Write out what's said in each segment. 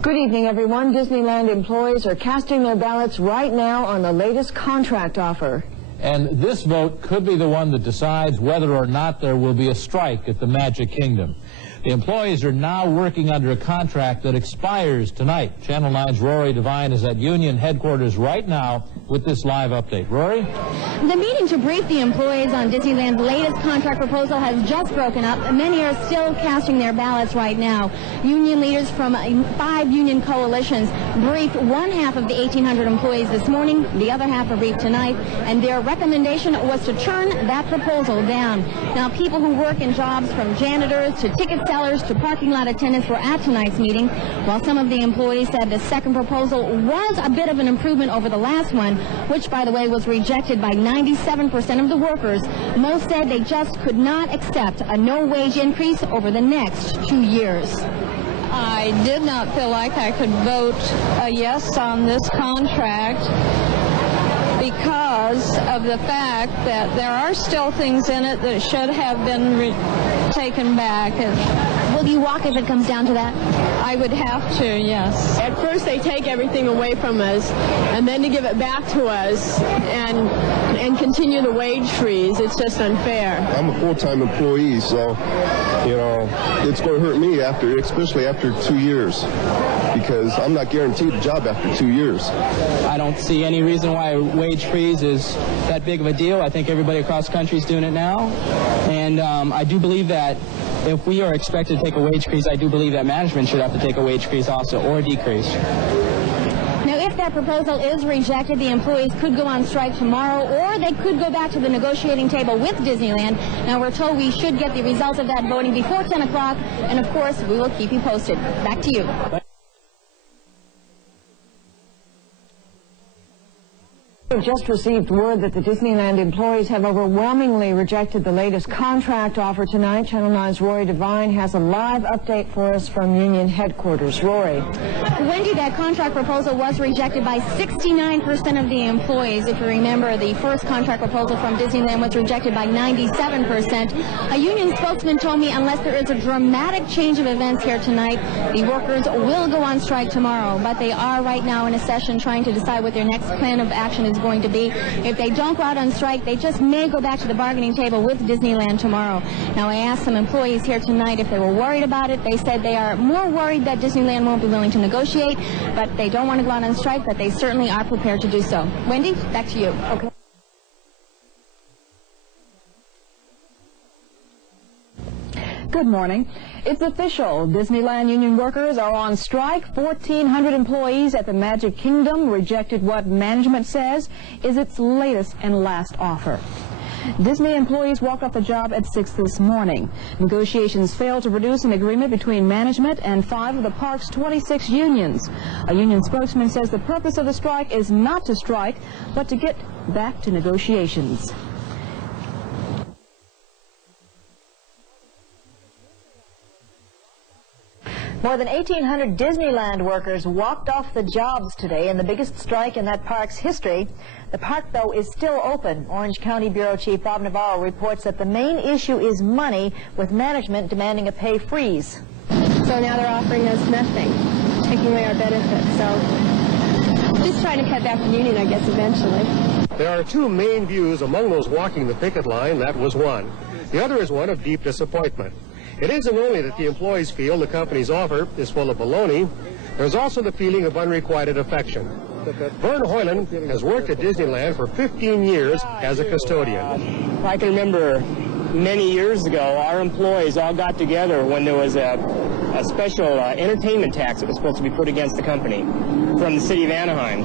Good evening, everyone. Disneyland employees are casting their ballots right now on the latest contract offer. And this vote could be the one that decides whether or not there will be a strike at the Magic Kingdom. The employees are now working under a contract that expires tonight. Channel 9's Rory Devine is at Union headquarters right now with this live update. Rory? The meeting to brief the employees on Disneyland's latest contract proposal has just broken up. Many are still casting their ballots right now. Union leaders from 5 union coalitions briefed one half of the 1,800 employees this morning. The other half are briefed tonight, and their recommendation was to turn that proposal down. Now, people who work in jobs from janitors to ticket sellers to parking lot attendants were at tonight's meeting, while some of the employees said the second proposal was a bit of an improvement over the last one, which, by the way, was rejected by 97% of the workers. Most said they just could not accept a no-wage increase over the next 2 years. I did not feel like I could vote a yes on this contract because of the fact that there are still things in it that should have been taken back. Will you walk if it comes down to that? I would have to, yes. At first they take everything away from us, and then to give it back to us and continue the wage freeze, it's just unfair. I'm a full-time employee, so, you know, it's going to hurt me especially after 2 years, because I'm not guaranteed a job after 2 years. I don't see any reason why a wage freeze is that big of a deal. I think everybody across the country is doing it now, and I do believe that if we are expected to take a wage freeze, I do believe that management should have to take a wage freeze also, or a decrease. Now, if that proposal is rejected, the employees could go on strike tomorrow, or they could go back to the negotiating table with Disneyland. Now, we're told we should get the results of that voting before 10 o'clock, and of course, we will keep you posted. Back to you. We've just received word that the Disneyland employees have overwhelmingly rejected the latest contract offer tonight. Channel 9's Rory Devine has a live update for us from Union headquarters. Rory. Wendy, that contract proposal was rejected by 69% of the employees. If you remember, the first contract proposal from Disneyland was rejected by 97%. A union spokesman told me unless there is a dramatic change of events here tonight, the workers will go on strike tomorrow. But they are right now in a session trying to decide what their next plan of action is going to be. If they don't go out on strike, they just may go back to the bargaining table with Disneyland tomorrow. Now, I asked some employees here tonight if they were worried about it. They said they are more worried that Disneyland won't be willing to negotiate, but they don't want to go out on strike, but they certainly are prepared to do so. Wendy, back to you. Okay. Good morning. It's official. Disneyland union workers are on strike. 1,400 employees at the Magic Kingdom rejected what management says is its latest and last offer. Disney employees walked off the job at 6 this morning. Negotiations failed to produce an agreement between management and 5 of the park's 26 unions. A union spokesman says the purpose of the strike is not to strike, but to get back to negotiations. More than 1,800 Disneyland workers walked off the jobs today in the biggest strike in that park's history. The park, though, is still open. Orange County Bureau Chief Bob Navarro reports that the main issue is money, with management demanding a pay freeze. So now they're offering us nothing, taking away our benefits. So just trying to cut back the union, I guess, eventually. There are two main views among those walking the picket line. That was one. The other is one of deep disappointment. It isn't only that the employees feel the company's offer is full of baloney, there's also the feeling of unrequited affection. Vern Hoyland has worked at Disneyland for 15 years as a custodian. I can remember many years ago, our employees all got together when there was a special entertainment tax that was supposed to be put against the company from the city of Anaheim.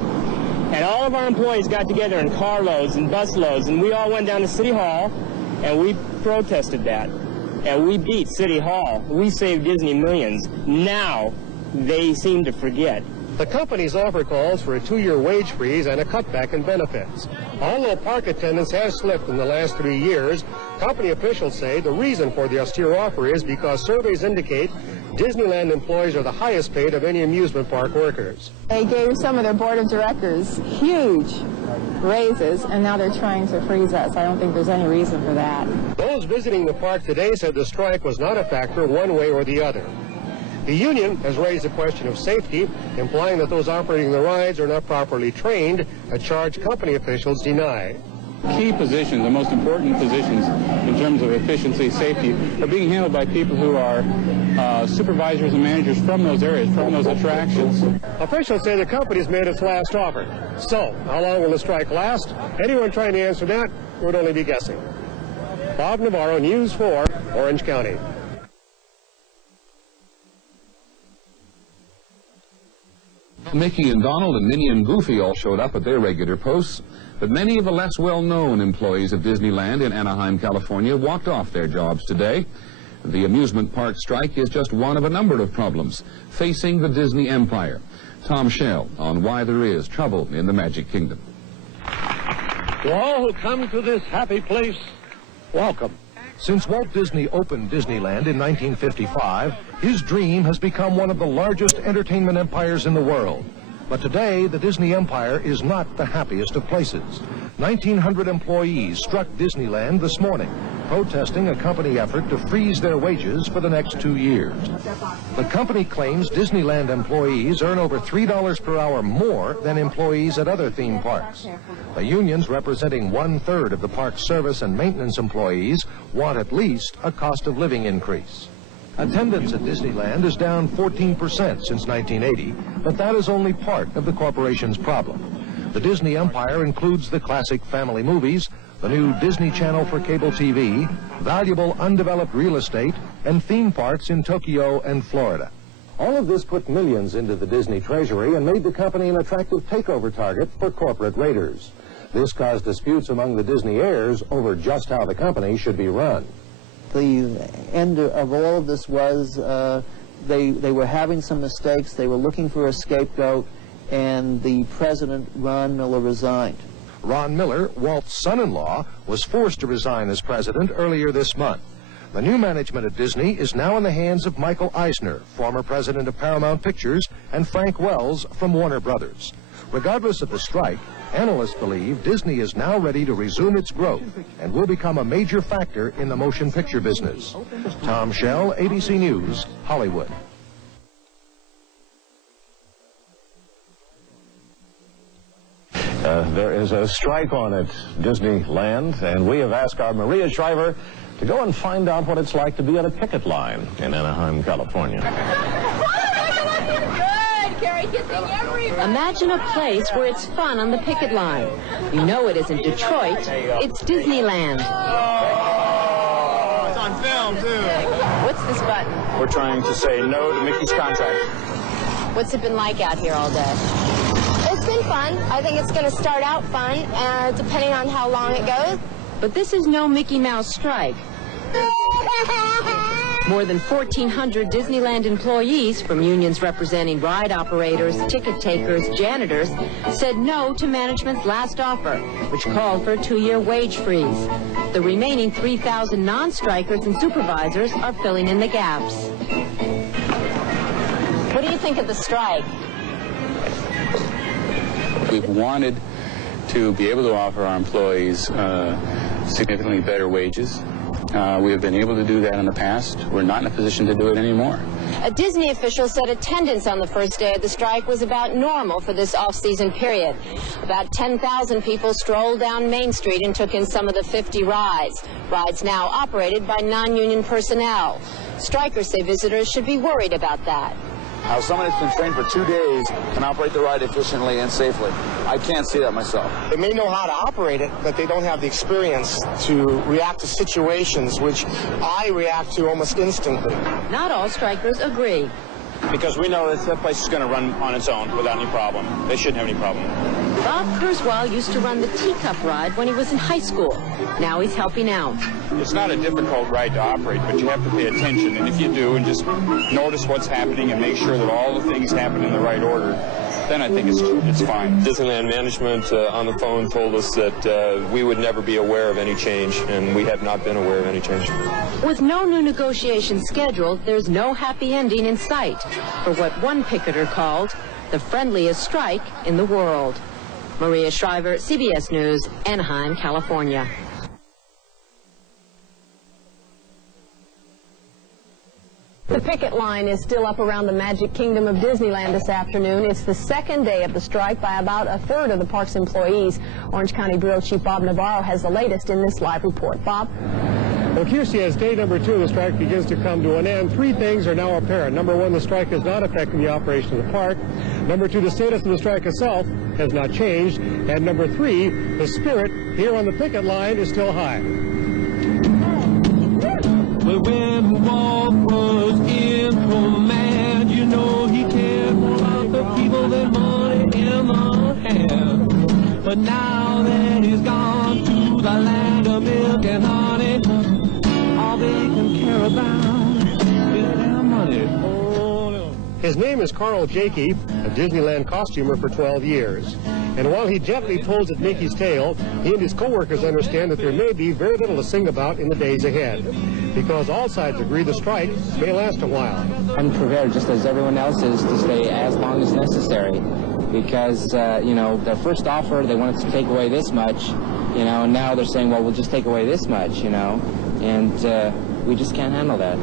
And all of our employees got together in carloads and busloads, and we all went down to City Hall, and we protested that. And we beat City Hall. We saved Disney millions. Now, they seem to forget. The company's offer calls for a 2-year wage freeze and a cutback in benefits. Although park attendance has slipped in the last 3 years, company officials say the reason for the austere offer is because surveys indicate Disneyland employees are the highest paid of any amusement park workers. They gave some of their board of directors huge raises, and now they're trying to freeze us. I don't think there's any reason for that. Those visiting the park today said the strike was not a factor one way or the other. The union has raised the question of safety, implying that those operating the rides are not properly trained, a charge company officials deny. Key positions, the most important positions in terms of efficiency, safety, are being handled by people who are supervisors and managers from those areas, from those attractions. Officials say the company's made its last offer. So, how long will the strike last? Anyone trying to answer that would only be guessing. Bob Navarro, News 4, Orange County. Mickey and Donald and Minnie and Goofy all showed up at their regular posts, but many of the less well-known employees of Disneyland in Anaheim, California, walked off their jobs today. The amusement park strike is just one of a number of problems facing the Disney empire. Tom Schell on why there is trouble in the Magic Kingdom. To all who come to this happy place, welcome. Since Walt Disney opened Disneyland in 1955, his dream has become one of the largest entertainment empires in the world. But today, the Disney empire is not the happiest of places. 1,900 employees struck Disneyland this morning, protesting a company effort to freeze their wages for the next 2 years. The company claims Disneyland employees earn over $3 per hour more than employees at other theme parks. The unions, representing 1/3 of the park's service and maintenance employees, want at least a cost of living increase. Attendance at Disneyland is down 14% since 1980, but that is only part of the corporation's problem. The Disney empire includes the classic family movies, the new Disney Channel for cable TV, valuable undeveloped real estate, and theme parks in Tokyo and Florida. All of this put millions into the Disney treasury and made the company an attractive takeover target for corporate raiders. This caused disputes among the Disney heirs over just how the company should be run. The end of all of this was they were having some mistakes, they were looking for a scapegoat, and the president, Ron Miller, resigned. Ron Miller, Walt's son-in-law, was forced to resign as president earlier this month. The new management at Disney is now in the hands of Michael Eisner, former president of Paramount Pictures, and Frank Wells from Warner Brothers. Regardless of the strike, analysts believe Disney is now ready to resume its growth and will become a major factor in the motion picture business. Tom Schell, ABC News, Hollywood. There is a strike on at Disneyland, and we have asked our Maria Shriver to go and find out what it's like to be at a picket line in Anaheim, California. Imagine a place where it's fun on the picket line. You know it isn't Detroit, it's Disneyland. Oh, it's on film, too. What's this button? We're trying to say no to Mickey's contract. What's it been like out here all day? It's been fun. I think it's going to start out fun, depending on how long it goes. But this is no Mickey Mouse strike. More than 1,400 Disneyland employees, from unions representing ride operators, ticket takers, janitors, said no to management's last offer, which called for a 2-year wage freeze. The remaining 3,000 non-strikers and supervisors are filling in the gaps. What do you think of the strike? We've wanted to be able to offer our employees significantly better wages. We have been able to do that in the past. We're not in a position to do it anymore. A Disney official said attendance on the first day of the strike was about normal for this off-season period. About 10,000 people strolled down Main Street and took in some of the 50 rides. Rides now operated by non-union personnel. Strikers say visitors should be worried about that. How someone that's been trained for 2 days can operate the ride efficiently and safely. I can't see that myself. They may know how to operate it, but they don't have the experience to react to situations which I react to almost instantly. Not all strikers agree. Because we know that place is going to run on its own without any problem. They shouldn't have any problem. Bob Kurzweil used to run the teacup ride when he was in high school. Now he's helping out. It's not a difficult ride to operate, but you have to pay attention. And if you do, and just notice what's happening and make sure that all the things happen in the right order, then I think it's fine. Disneyland management on the phone told us that we would never be aware of any change, and we have not been aware of any change. With no new negotiations scheduled, there's no happy ending in sight for what one picketer called the friendliest strike in the world. Maria Shriver, CBS News, Anaheim, California. The picket line is still up around the Magic Kingdom of Disneyland this afternoon. It's the second day of the strike by about a third of the park's employees. Orange County Bureau Chief Bob Navarro has the latest in this live report. Bob? Well, QC, as day number 2 of the strike begins to come to an end, 3 things are now apparent. Number 1, the strike is not affecting the operation of the park. Number 2, the status of the strike itself has not changed. And number 3, the spirit here on the picket line is still high. But when Walt was in command, you know he cared more about the people than money in the hand. But now that he's gone to the land of milk and honey, all they can care about is their money. Oh, no. His name is Carl Jakey, a Disneyland costumer for 12 years. And while he gently pulls at Mickey's tail, he and his co-workers understand that there may be very little to sing about in the days ahead, because all sides agree the strike may last a while. I'm prepared, just as everyone else is, to stay as long as necessary, because, you know, their first offer, they wanted to take away this much, you know, and now they're saying, well, we'll just take away this much, you know, and we just can't handle that.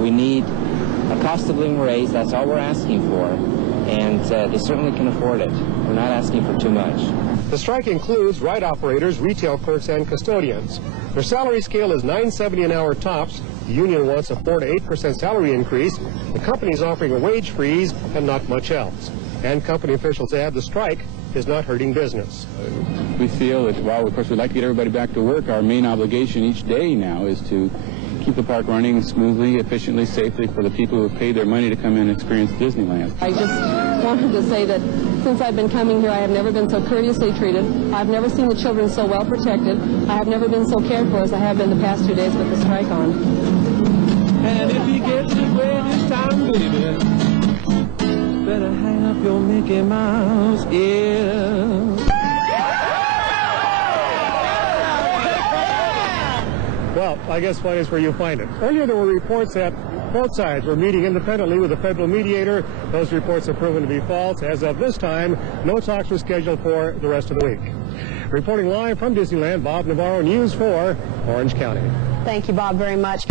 We need a cost of living raise, that's all we're asking for, and they certainly can afford it. We're not asking for too much. The strike includes ride operators, retail clerks, and custodians. Their salary scale is $9.70 an hour tops. The union wants a 4 to 8% salary increase. The company is offering a wage freeze and not much else. And company officials add the strike is not hurting business. We feel that, well, of course, we'd like to get everybody back to work. Our main obligation each day now is to keep the park running smoothly, efficiently, safely for the people who have paid their money to come in and experience Disneyland. I just wanted to say that since I've been coming here, I have never been so courteously treated. I've never seen the children so well protected. I have never been so cared for as I have been the past 2 days with the strike on. And if he gets his way this time, baby, better hang up your Mickey Mouse ears. Well, I guess fun is where you find it. Earlier there were reports that both sides were meeting independently with a federal mediator. Those reports have proven to be false. As of this time, no talks were scheduled for the rest of the week. Reporting live from Disneyland, Bob Navarro, News 4, Orange County. Thank you, Bob, very much.